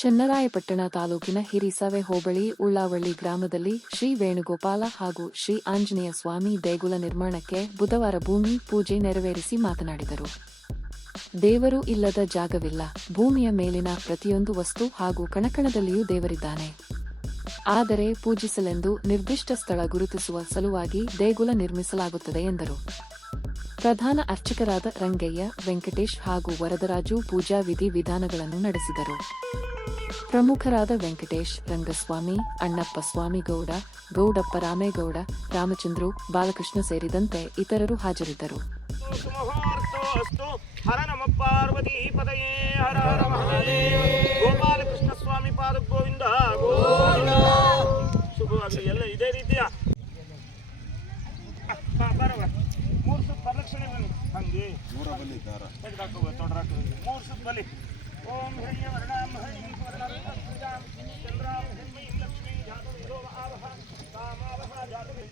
ಚನ್ನರಾಯಪಟ್ಟಣ ತಾಲೂಕಿನ ಹಿರಿಸವೆ ಹೋಬಳಿ ಉಳ್ಳಾವಳ್ಳಿ ಗ್ರಾಮದಲ್ಲಿ ಶ್ರೀ ವೇಣುಗೋಪಾಲ ಹಾಗೂ ಶ್ರೀ ಆಂಜನೇಯ ಸ್ವಾಮಿ ದೇಗುಲ ನಿರ್ಮಾಣಕ್ಕೆ ಬುಧವಾರ ಭೂಮಿ ಪೂಜೆ ನೆರವೇರಿಸಿ ಮಾತನಾಡಿದರು ದೇವರು ಇಲ್ಲದ ಜಾಗವಿಲ್ಲ ಭೂಮಿಯ ಮೇಲಿನ ಪ್ರತಿಯೊಂದು ವಸ್ತು ಹಾಗೂ ಕಣಕಣದಲ್ಲಿಯೂ ದೇವರಿದ್ದಾನೆ ಆದರೆ ಪೂಜಿಸಲೆಂದು ನಿರ್ದಿಷ್ಟ ಸ್ಥಳ ಗುರುತಿಸುವ ಸಲುವಾಗಿ ದೇಗುಲ ನಿರ್ಮಿಸಲಾಗುತ್ತದೆ ಎಂದರು ಪ್ರಧಾನ ಅರ್ಚಕರಾದ ರಂಗಯ್ಯ ವೆಂಕಟೇಶ್ ಹಾಗೂ ವರದರಾಜು ಪೂಜಾ ವಿಧಿ ವಿಧಾನಗಳನ್ನು ನಡೆಸಿದರು ಪ್ರಮುಖರಾದ ವೆಂಕಟೇಶ್ ರಂಗಸ್ವಾಮಿ ಅಣ್ಣಪ್ಪ ಸ್ವಾಮಿಗೌಡ ಗೌಡಪ್ಪ ರಾಮೇಗೌಡ ರಾಮಚಂದ್ರು ಬಾಲಕೃಷ್ಣ ಸೇರಿದಂತೆ ಇತರರು ಹಾಜರಿದ್ದರು ಹರ ನಮ ಪಾರ್ವತಿ ಹರ ಹರ ದೂರ ಬಲಿ ದಾರ ಮೂರ್ಸು ಬಲಿ ಓಂ ಹ್ರೀಂ ವರ್ಣಾಂ ಹ್ರೀಂ ವರ್ಣಾಂ ಚಂದ್ರಾಂ ಹ್ರೀಂ ಲಕ್ಷ್ಮೀ ಜಾತವೇದೋ ಆವಹ ಕಾಮಾವಹ ಜಾತವೇದ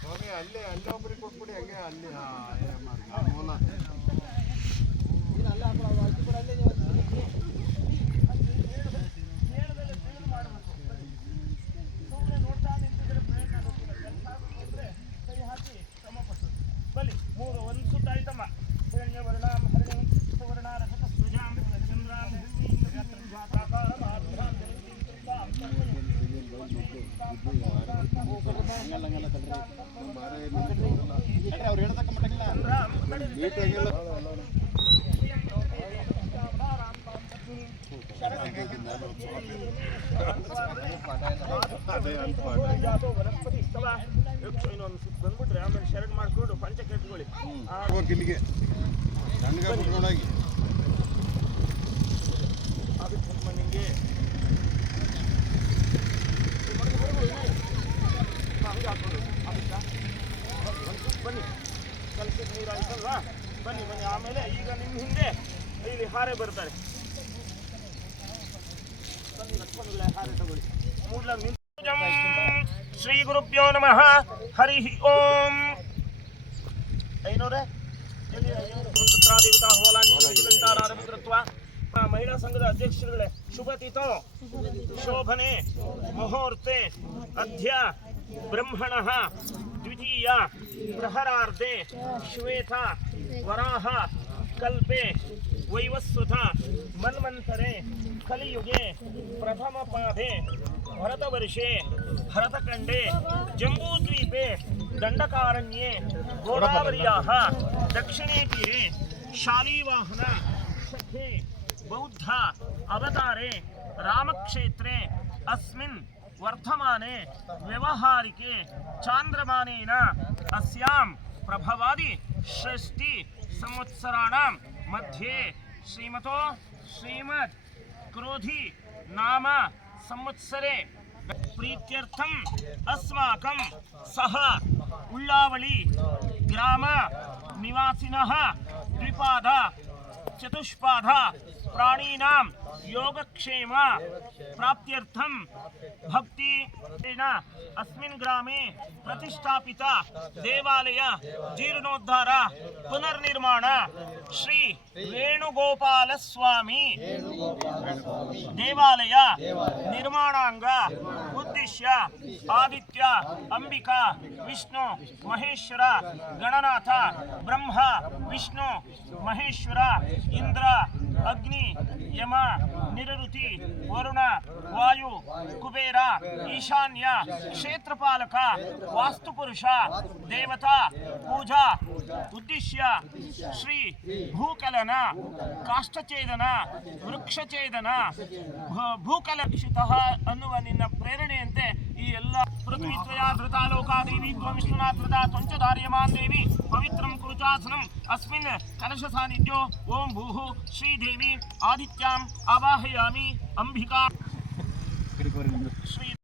ಸ್ವಾಮಿ ಅಲ್ಲೇ ಅಲ್ಲೇ ಒಬ್ಬರಿಗೆ ಕೊಟ್ಬಿಡಿ ಹಂಗೆ ಅಲ್ಲಿ ಮೂಲ ಅಲ್ಲೇ ಅಲ್ಲೇ ಬಂದ್ಬಿಟ್ರೆ ಆಮೇಲೆ ಶರಣ್ ಮಾಡ್ಕೊಂಡು ಪಂಚ ಇಲ್ಲಿಗೆ ರೈಸಲ್ ವಾ ಬನ್ನಿ ಬನ್ನಿ ಆಮೇಲೆ ಈಗ ನಿಮ್ಮ ಮುಂದೆ ಇಲ್ಲಿ हारे ಬರ್ತಾರೆ ಪರಿಕಲ್ಪನೆಲ್ಲ हारे ತೊಡ್ರಿ ಮೂರ್ಲ ಮಿಂದುಜಮ ಶ್ರೀ ಗುರುಭ್ಯೋ ನಮಃ ಹರಿ ಓಂ ಐನೋರೆ ಇಲ್ಲಿ ಆಯಿರು ಸಂತರ ದೇವತಾ ಹೋಲಾನಿ ಜೀವಂತಾರ ಆರಂಭಿಸುತ್ವ ಮೈನಾ ಸಂಘದ ಅಧ್ಯಕ್ಷರೇ ಶುಭ ತೀತೋ ಶೋಭನೆ ಅಹೂರ್ತೇ ಅಧ್ಯಾ ಬ್ರಹ್ಮಣಃ द्वितीया प्रहरार्धे श्वेता वराह कल्पे वैवस्वता मन्वंतरे कलियुगे प्रथम पादे भरतवर्षे भरतखंडे जम्बूद्वीपे दंडकारण्ये गोदावरिया दक्षिणे तीरे शालीवाहन सखे बौद्ध अवतारे रामक्षेत्रे अस्मिन् वर्धमाने व्यवहारिके चान्द्रमानेन अस्याम प्रभवादि सृष्टि संवत्सराणां मध्ये श्रीमतो श्रीमद क्रोधी नाम संवत्सरे प्रीत्यर्थम अस्माकं सह ग्राम निवासिनः द्विपाद चतुष्पाद प्राणीनां योगक्षेम प्राप्त भक्ति अस्मिन् ग्रामे प्रतिष्ठापित देवालय जीर्णोद्धार पुनर्निर्माण श्री वेणुगोपाल स्वामी देवालय निर्माणांग उद्देश्य आदित्य अंबिका विष्णु महेश्वर गणनाथ ब्रह्म विष्णु महेश्वर इंद्र अग्नि ಯಮ ನಿರಋತಿ ವರುಣ ವಾಯು ಕುಬೇರ ಈಶಾನ್ಯ ಕ್ಷೇತ್ರಪಾಲಕ ವಾಸ್ತುಪುರುಷ ದೇವತಾ ಪೂಜಾ ಉದ್ದೇಶ್ಯ ಶ್ರೀ ಭೂಕಲನ ಕಾಷ್ಟಚೇದನ ವೃಕ್ಷಚೇದನ ಭೂಕಲಕ್ಷಿತ ಅನ್ನುವ ನಿನ್ನ तस्मै धृता लोका देवी त्वविष्णुनाथृता त्वञ्च धार्यमान् देवी पवित्रं कुरुचासनम् अस्मिन् कलशसान्निध्यो ॐ भूः श्रीदेवी आदित्याम् आवाहयामि अम्बिका श्री